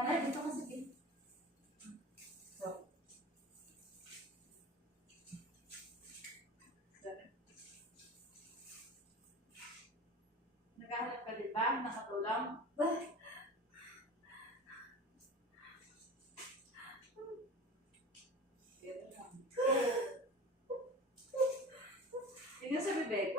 Para dito kasi din. So. Naghahanap ka din ba? Nakatulong? Tingnan sa bibig.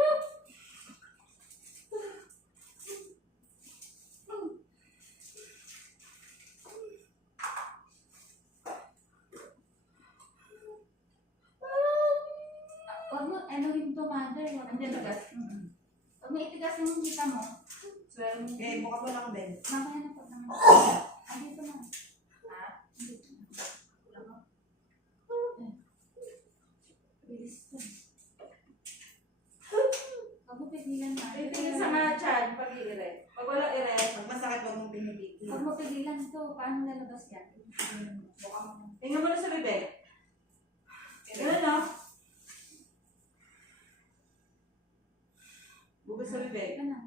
Huwag mo, anuhin to, mother. Andiyan na gas. Huwag mo itigas yung kita mo. Swero mo. Okay, buka mo lang, Ben. Mamaya na po naman. Andito na. Ha? Andito na. Wala mo. Bilis to. Huwag mo pigilan na. Tingin sa mga chan, pag-i-ire. Pag wala ire, Pag masakit, huwag mong pinipigil. Huwag mo pigilan to. Paano lalabas yan? Buka mo. tingnan mo na sa bibig. Ganun, no? Bukas sa bibig. Ito na.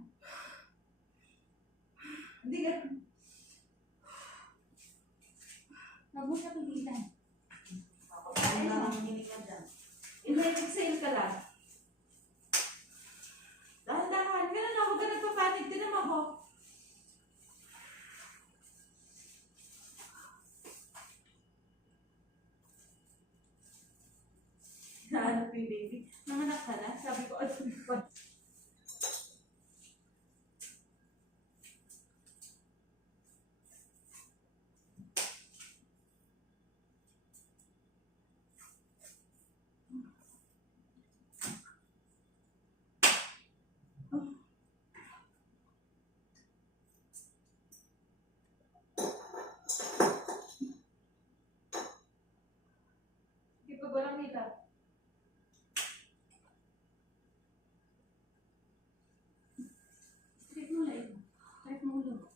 Hindi ganun. Huwag mo siya pigilan. Ano lang ang hinig ka dyan? Inhale, exhale ka lang. Dahan-dahan. Ganun, no? Huwag ka nagpapanik. Tinan mo ako. Nahanap yung baby. Nanganak ka na? Sabi ko, ano? Hindi pa walang nila. Straight mo lang ito. Straight mo ulo.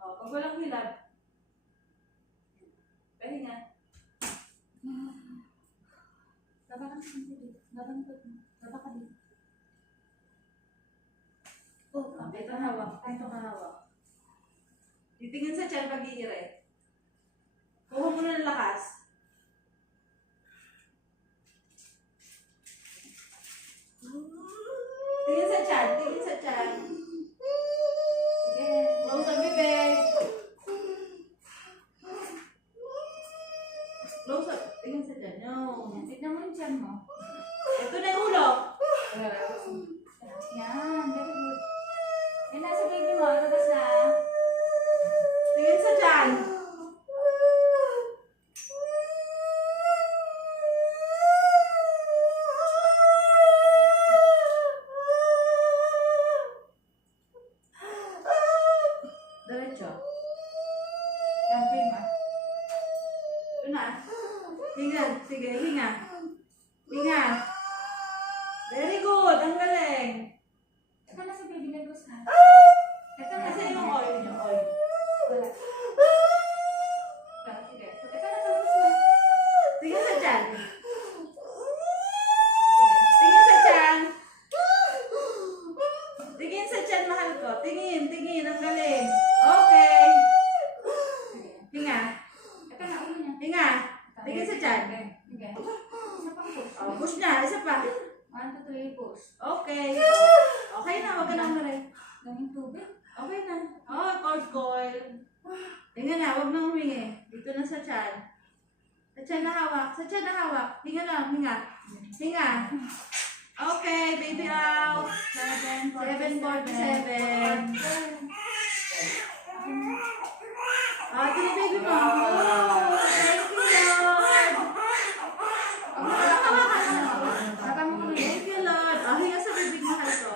Oh, pag walang hilab. Pahinga. Baba ka sa dito. Baba ka dito. Baba ka dito. Oh, Ito hawak. Ito hawak. Titingin sa tiyan pag-iire. Kuha mo na ng lakas. Tingin sa tiyan. Tingin sa tiyan. Sige. Close ang bibig. Close up. Tingin sa tiyan. No. Tignan mo yung tiyan mo. Ito na yung ulo. Yan, very good. Yan nasa baby mo, labas na. Tingin sa tiyan. Diretso. Yan, prima. Ito na. Hinga. Sige, hinga. Hinga. Very good. Ang galing. Ito na sa baby, labas na. Ito kasi yung oil. Yung oil. Wala. Sige. Ito na, labas na. Tingin sa tiyan. Sige. Tingin sa tiyan. Tingin sa tiyan, mahal ko. Tingin, tingin. Ang galing. Okay. Sige. Hinga. Ito na, ulo niya. Hinga. Tingin sa tiyan. Sige. Isa pa push. Oh, push na. Isa pa. 1, 2, 3, push. Okay. Okay na. Huwag ka na umaray. Daming tubig. Okay na. Oh, cold coil. Tingnan na. Huwag na humingi. Dito na sa tiyan. Sa tiyan na hawak. Sa tiyan na hawak. Hinga lang. Hinga. Hinga. Okay. Baby out. 7:47. Ah, ito na baby mo. Oh, thank you, Lord. Thank you, Lord. Oh, hinga sa bibig mo, Halto.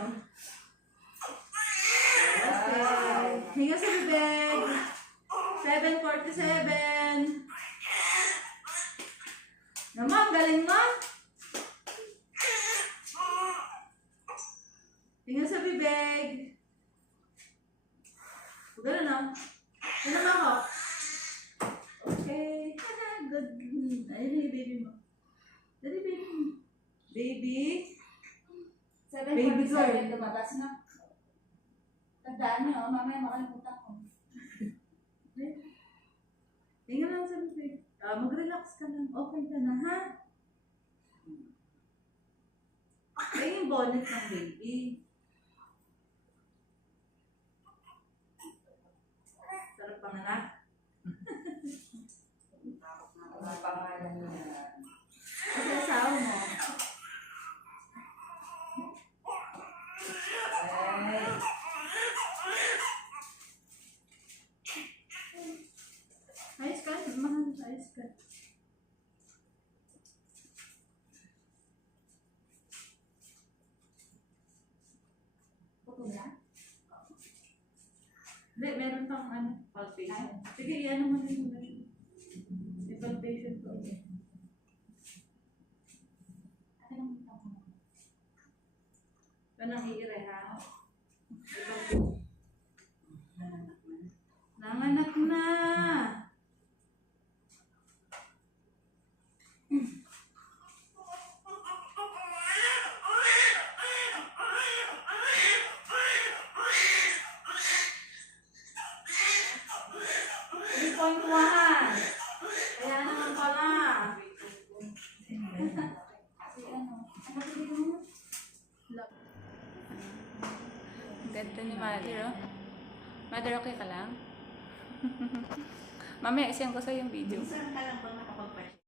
Okay. Hinga sa bibig. 7:47. Naman, galing mo. Hinga sa bibig. Ganun, no? Ganun ako. Okay. Good. Ayun yung baby mo. Dali, baby mo. Baby. Baby girl. 7:47, lumabas na. Tandaan niyo, mamaya makalimutan ko. Tingnan lang sa bibig. Mag-relax ka lang. Okay ka na, ha? Ay, yung bonnet ng baby. Sarap pang anak. Ang pangalan niya. Kasi asawa mo. Ay. Ayos ka. Mahal. Ayos ka. Puto na? Hindi, meron pang palpation. Sige, i-ano mo din mo. I-palpation ko. Akin ang puto ko. Anong iire, ha? Nanganak na! Point one. Kaya naman pala. Kasi ano pili mo? Ang ganda ni Mother, oh. Mother, okay ka lang? Mamaya, isend ko sa yung video. Saan ka lang ba nakapagpasya?